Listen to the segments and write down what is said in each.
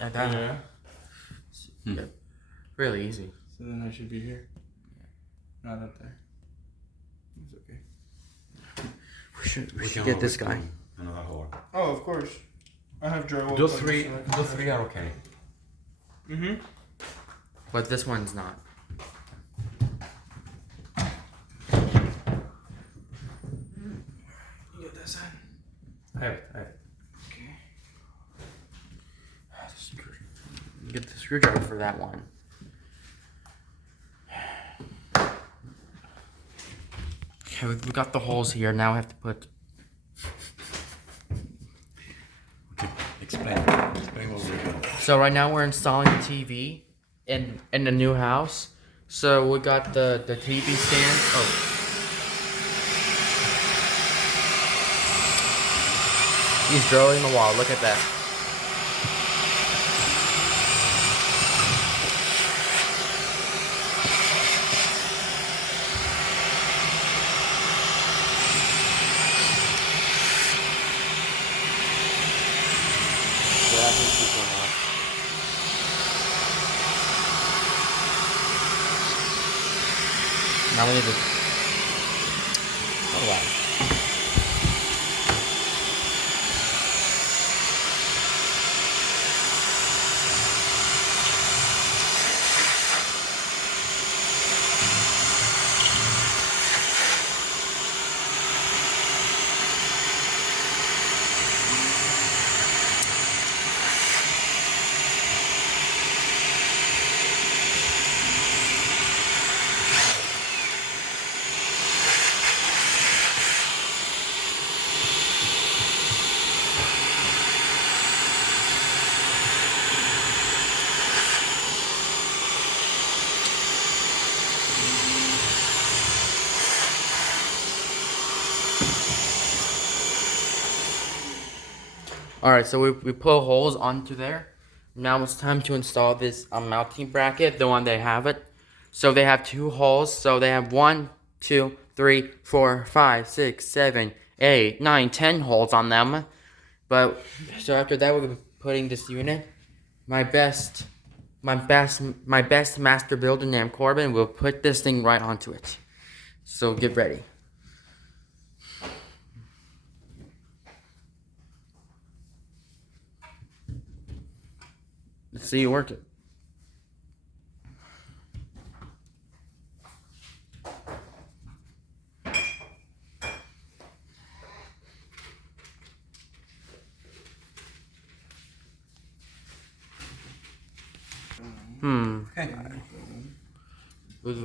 Like that. Yeah. Yeah. Really easy. So then I should be here. Not up there. It's okay. We should get this guy. Another hole. Oh, of course. I have drywall. Those plugs, three, so I can those try. three are okay. Mm-hmm. But this one's not. You get that side? I have it. Okay. Get the screwdriver for that one. Okay, we got the holes here. Now we have to put. Okay, explain what we're doing. So right now we're installing the TV in the new house. So we got the TV stand. Oh. He's drilling the wall. Look at that. Yeah, I think he's going off. Now we need to. Hold on. Alright, so we put holes onto there. Now it's time to install this mounting bracket, the one they have it. So they have two holes. So they have 1, 2, 3, 4, 5, 6, 7, 8, 9, 10 holes on them. But so after that we'll be putting this unit. My best master builder named Corbin will put this thing right onto it. So get ready. Let's see you work it.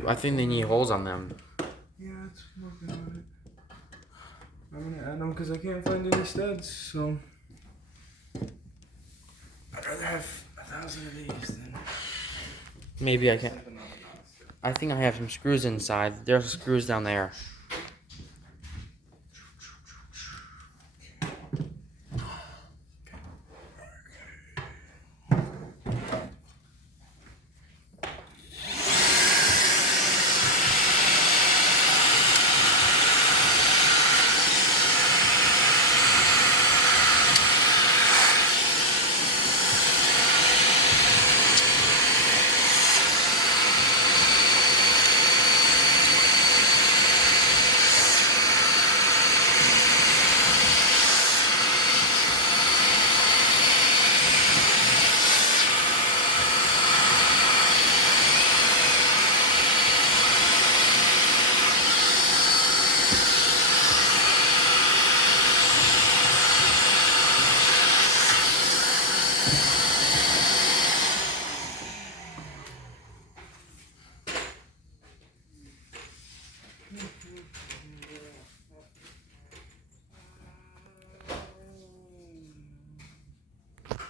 I think they need holes on them. Yeah, it's working on it. I'm gonna add them because I can't find any studs, so I'd rather have 1,000 of these than. Maybe I can. I think I have some screws inside. There's screws down there.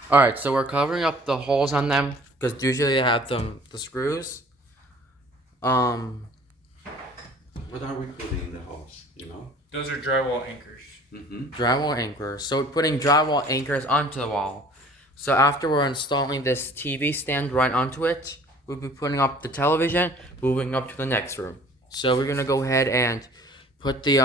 Alright, so we're covering up the holes on them because usually I have the screws. What are we putting in the holes, you know? Those are drywall anchors. Mm-hmm. Drywall anchors. So we're putting drywall anchors onto the wall. So after we're installing this TV stand right onto it, we'll be putting up the television, moving up to the next room. So we're gonna go ahead and put the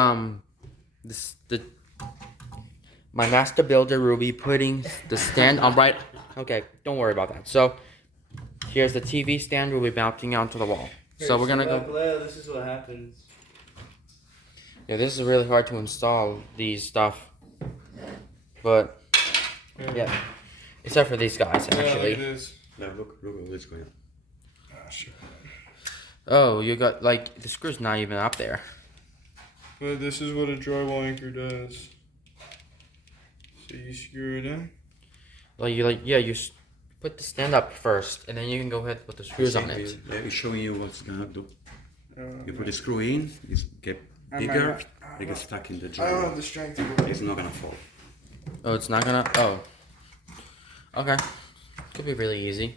my master builder will be putting the stand on right Okay, don't worry about that. So, here's the TV stand we'll be mounting onto the wall. So we're gonna go. This is what happens. Yeah, this is really hard to install these stuff. But yeah, except for these guys Yeah, look at actually. this. Now look at what's going on. Ah, shit. Oh, you got like the screw's not even up there. But this is what a drywall anchor does. So you screw it in. You put the stand up first, and then you can go ahead and put the screws on it. It's showing you what's gonna do. Uh, You put the screw in, it's get bigger, it gets stuck in the I don't have drywall. the strength to do it. It's not gonna fall. Oh, it's not gonna. Oh, okay. Could be really easy.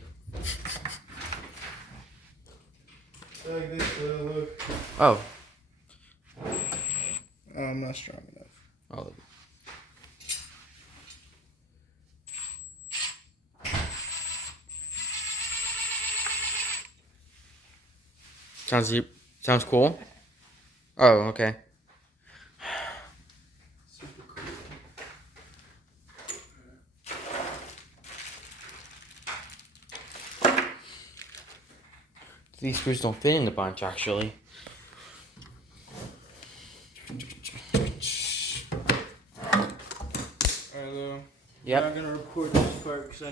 Like this, look. Oh, I'm not strong enough. oh. Sounds cool. Oh, okay. Super cool. These screws don't fit in the bunch actually. Alright, Lou. Yep. I'm not gonna record this part because I